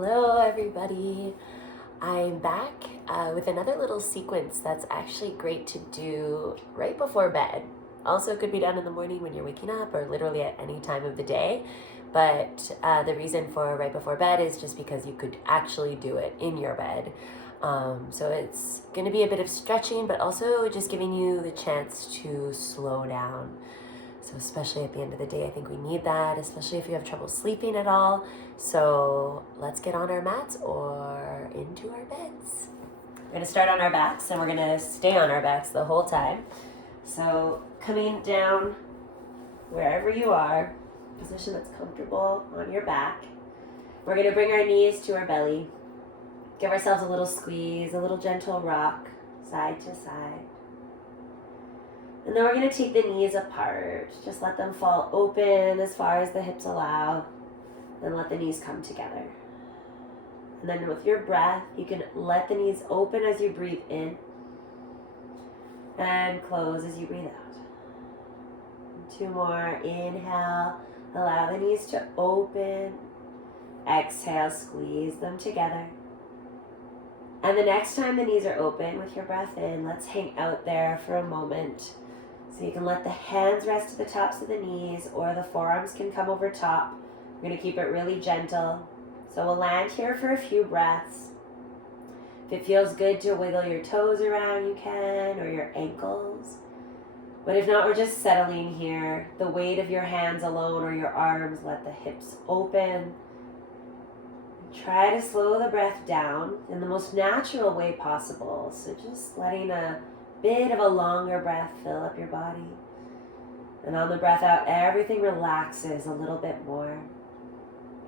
Hello everybody. I'm back with another little sequence that's actually great to do right before bed. Also could be done in the morning when you're waking up or literally at any time of the day. But the reason for right before bed is just because you could actually do it in your bed. So it's going to be a bit of stretching, but also just giving you the chance to slow down. So especially at the end of the day, I think we need that, especially if you have trouble sleeping at all. So let's get on our mats or into our beds. We're going to start on our backs and we're going to stay on our backs the whole time. So coming down wherever you are, position that's comfortable on your back. We're going to bring our knees to our belly. Give ourselves a little squeeze, a little gentle rock, side to side. And then we're going to take the knees apart. Just let them fall open as far as the hips allow. Then let the knees come together. And then with your breath, you can let the knees open as you breathe in. And close as you breathe out. And 2 more. Inhale. Allow the knees to open. Exhale. Squeeze them together. And the next time the knees are open with your breath in, let's hang out there for a moment. So you can let the hands rest to the tops of the knees or the forearms can come over top. We're going to keep it really gentle. So we'll land here for a few breaths. If it feels good to wiggle your toes around, you can, or your ankles. But if not, we're just settling here. The weight of your hands alone or your arms, let the hips open. Try to slow the breath down in the most natural way possible. So just letting a bit of a longer breath fill up your body. And on the breath out, everything relaxes a little bit more.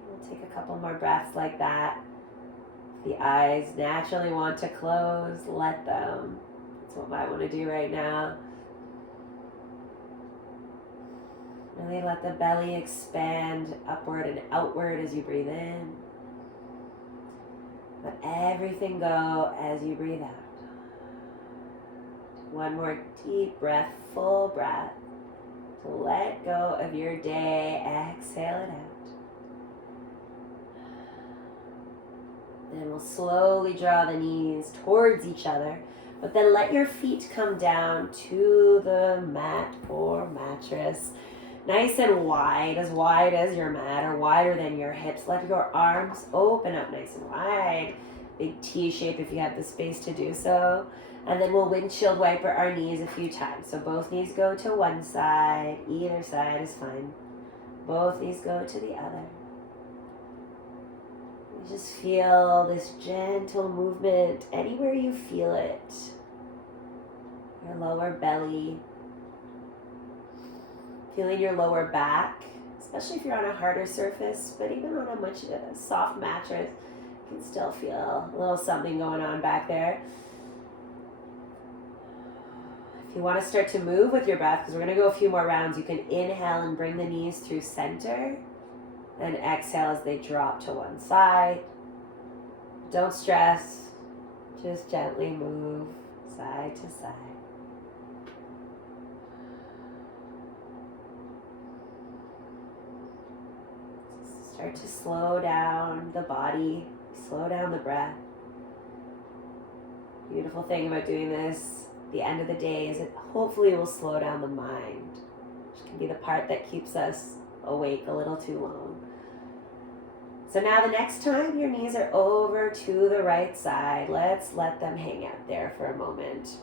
We'll take a couple more breaths like that. If the eyes naturally want to close, let them. That's what I want to do right now. Really let the belly expand upward and outward as you breathe in. Let everything go as you breathe out. One more deep breath, full breath. To let go of your day, exhale it out. Then we'll slowly draw the knees towards each other, but then let your feet come down to the mat or mattress. Nice and wide as your mat or wider than your hips. Let your arms open up nice and wide. Big T shape if you have the space to do so. And then we'll windshield wiper our knees a few times. So both knees go to one side. Either side is fine. Both knees go to the other. You just feel this gentle movement anywhere you feel it. Your lower belly. Feeling your lower back, especially if you're on a harder surface, but even on a much soft mattress, you can still feel a little something going on back there. If you want to start to move with your breath, because we're going to go a few more rounds, you can inhale and bring the knees through center, and exhale as they drop to one side. Don't stress, just gently move side to side. Start to slow down the body, slow down the breath. Beautiful thing about doing this at the end of the day is it hopefully will slow down the mind, which can be the part that keeps us awake a little too long. So now the next time your knees are over to the right side, let's let them hang out there for a moment.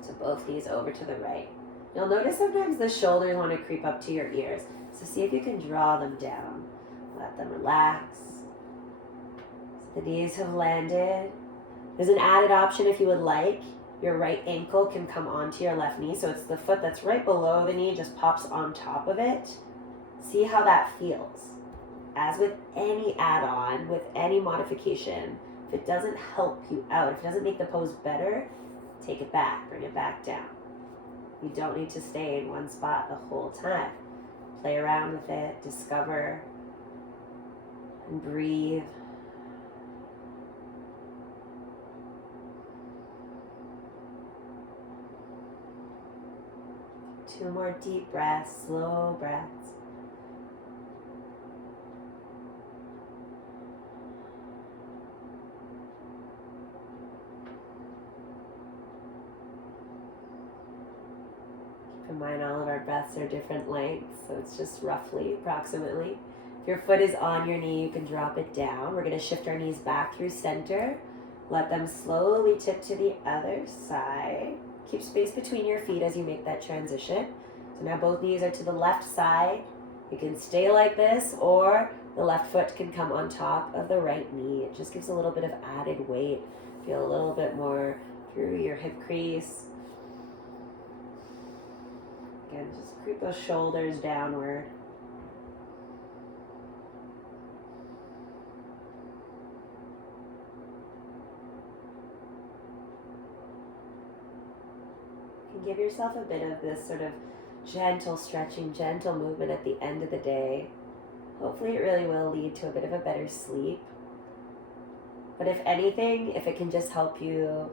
So both knees over to the right. You'll notice sometimes the shoulders want to creep up to your ears. So see if you can draw them down. Let them relax. So the knees have landed. There's an added option if you would like. Your right ankle can come onto your left knee. So it's the foot that's right below the knee, just pops on top of it. See how that feels. As with any add-on, with any modification, if it doesn't help you out, if it doesn't make the pose better, take it back, bring it back down. You don't need to stay in one spot the whole time. Play around with it, discover, and breathe. Two more deep breaths, slow breaths. in mind, all of our breaths are different lengths, so it's just roughly, approximately. If your foot is on your knee, you can drop it down. We're going to shift our knees back through center. Let them slowly tip to the other side. Keep space between your feet as you make that transition. So now both knees are to the left side. You can stay like this, or the left foot can come on top of the right knee. It just gives a little bit of added weight. Feel a little bit more through your hip crease. Again, just creep those shoulders downward. You can give yourself a bit of this sort of gentle stretching, gentle movement at the end of the day. Hopefully it really will lead to a bit of a better sleep. But if anything, if it can just help you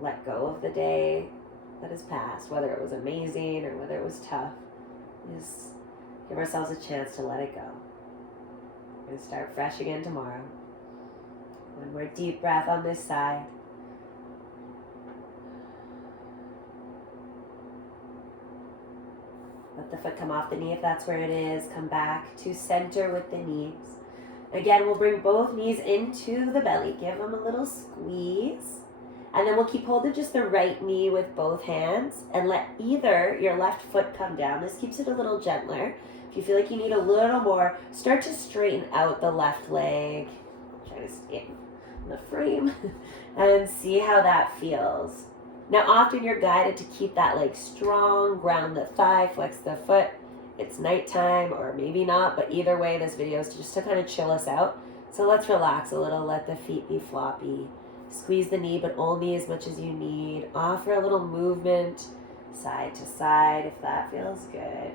let go of the day that has passed, whether it was amazing or whether it was tough, just give ourselves a chance to let it go. We're going to start fresh again tomorrow. One more deep breath on this side. Let the foot come off the knee if that's where it is. Come back to center with the knees. Again, we'll bring both knees into the belly. Give them a little squeeze. And then we'll keep hold of just the right knee with both hands and let either your left foot come down. This keeps it a little gentler. If you feel like you need a little more, start to straighten out the left leg. Try to stay in the frame and see how that feels. Now, often you're guided to keep that leg strong, ground the thigh, flex the foot. It's nighttime, or maybe not, but either way, this video is just to kind of chill us out. So let's relax a little, let the feet be floppy. Squeeze the knee, but only as much as you need. Offer a little movement side to side if that feels good.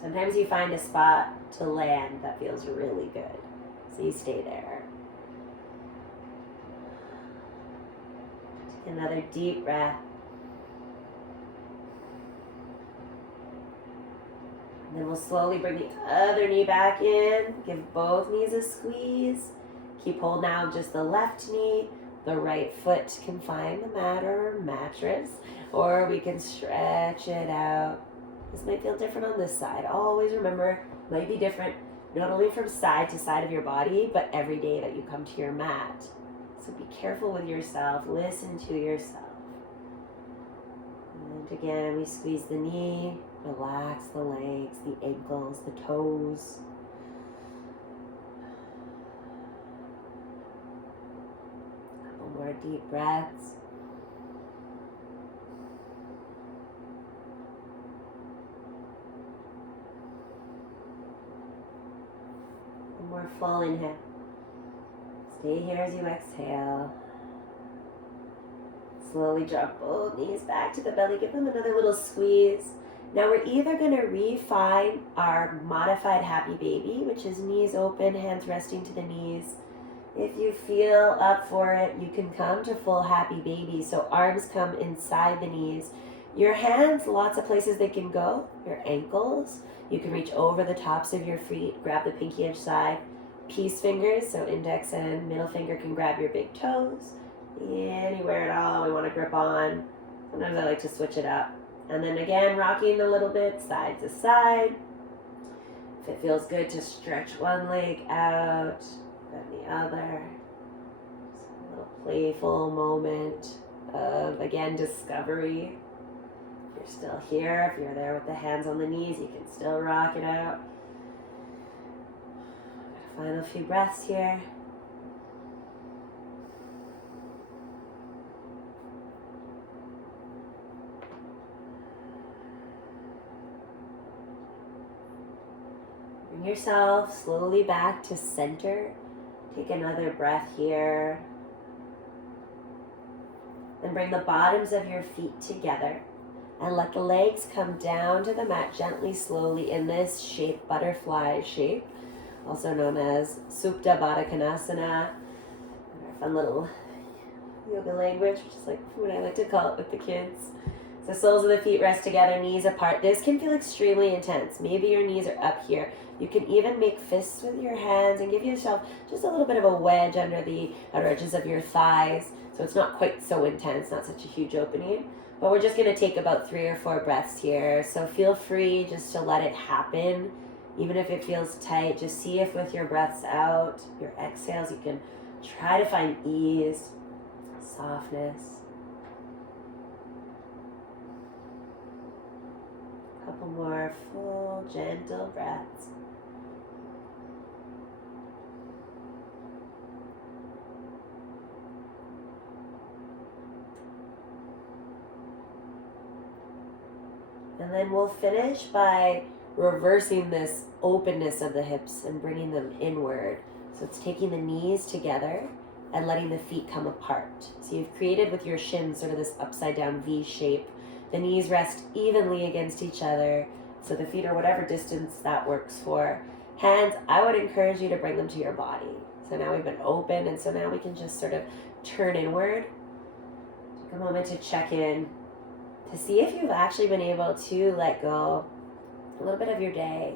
Sometimes you find a spot to land that feels really good, so you stay there. Take another deep breath. And then we'll slowly bring the other knee back in. Give both knees a squeeze. Keep hold now of just the left knee. The right foot can find the mat or mattress, or we can stretch it out. This might feel different on this side. Always remember, it might be different not only from side to side of your body, but every day that you come to your mat. So be careful with yourself. Listen to yourself. And again, we squeeze the knee. Relax the legs, the ankles, the toes. A couple more deep breaths. One more full inhale. Stay here as you exhale. Slowly drop both knees back to the belly. Give them another little squeeze. Now we're either going to refine our modified happy baby, which is knees open, hands resting to the knees. If you feel up for it, you can come to full happy baby. So arms come inside the knees. Your hands, lots of places they can go. Your ankles, you can reach over the tops of your feet, grab the pinky edge side. Peace fingers, so index and middle finger can grab your big toes. Anywhere at all we want to grip on. Sometimes I like to switch it up. And then again, rocking a little bit, side to side. If it feels good to stretch one leg out, then the other. Just a little playful moment of, again, discovery. If you're still here, if you're there with the hands on the knees, you can still rock it out. Final few breaths here. Bring yourself slowly back to center. Take another breath here. Then bring the bottoms of your feet together and let the legs come down to the mat gently, slowly in this shape, butterfly shape, also known as Supta Baddha Konasana, our fun little yoga language, which is like what I like to call it with the kids. So soles of the feet rest together, knees apart. This can feel extremely intense. Maybe your knees are up here. You can even make fists with your hands and give yourself just a little bit of a wedge under the outer edges of your thighs. So it's not quite so intense, not such a huge opening. But we're just going to take about 3 or 4 breaths here. So feel free just to let it happen. Even if it feels tight, just see if with your breaths out, your exhales, you can try to find ease, softness. A couple more full, gentle breaths. And then we'll finish by reversing this openness of the hips and bringing them inward. So it's taking the knees together and letting the feet come apart. So you've created with your shins sort of this upside down V shape. The knees rest evenly against each other. So the feet are whatever distance that works for. Hands, I would encourage you to bring them to your body. So now we've been open, and so now we can just sort of turn inward. Take a moment to check in, to see if you've actually been able to let go a little bit of your day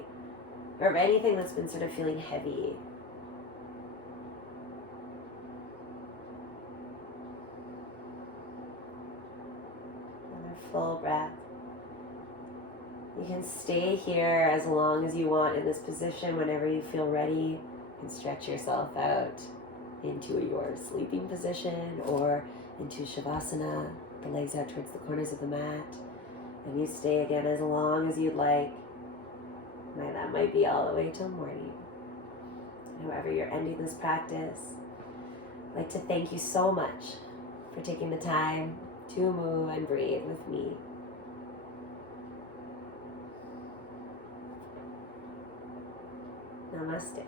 or of anything that's been sort of feeling heavy. Another full breath. You can stay here as long as you want in this position. Whenever you feel ready, you can stretch yourself out into your sleeping position or into Shavasana, the legs out towards the corners of the mat. And you stay again as long as you'd like. That might be all the way till morning. However you're ending this practice, I'd like to thank you so much for taking the time to move and breathe with me. Namaste.